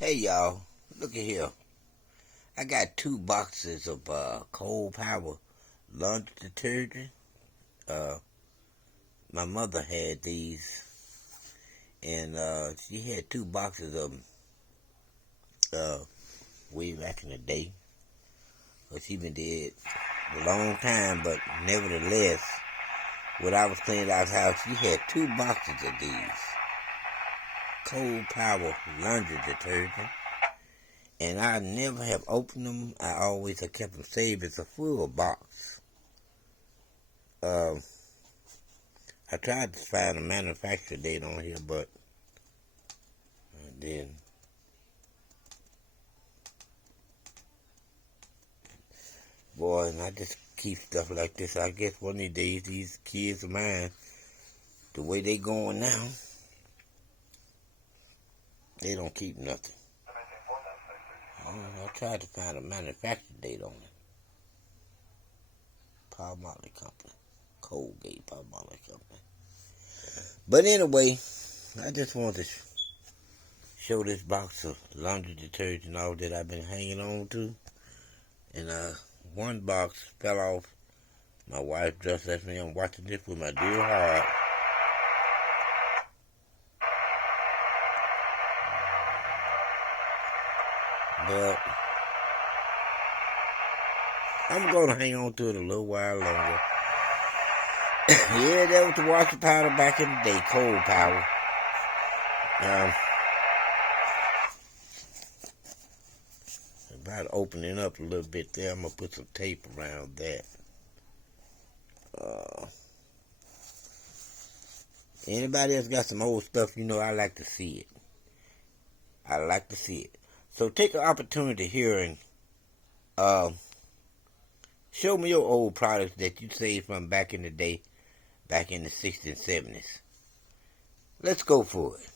Hey y'all, look at here. I got 2 boxes of cold power laundry detergent. Uh, my mother had these, and she had 2 boxes of them way back in the day. Well, she been dead a long time, but nevertheless, when I was cleaning out the house, she had 2 boxes of these cold power laundry detergent. And I never have opened them. I always have kept them saved as a full box. I tried to find a manufacturer date on here, but I didn't. Boy, and I just keep stuff like this. I guess one of these days, these kids of mine, the way they going now, they don't keep nothing. I tried to find a manufacturer date on it. Palmolive Company. Colgate Palmolive Company. But anyway, I just wanted to show this box of laundry detergent and all that I've been hanging on to. And one box fell off. My wife just left me. I'm watching this with my dear heart. But I'm going to hang on to it a little while longer. Yeah, that was the washing powder back in the day, cold power. About opening up a little bit there, I'm going to put some tape around that. Anybody else got some old stuff, you know I like to see it. I like to see it. So take an opportunity here and show me your old products that you saved from back in the day, back in the 60s and 70s. Let's go for it.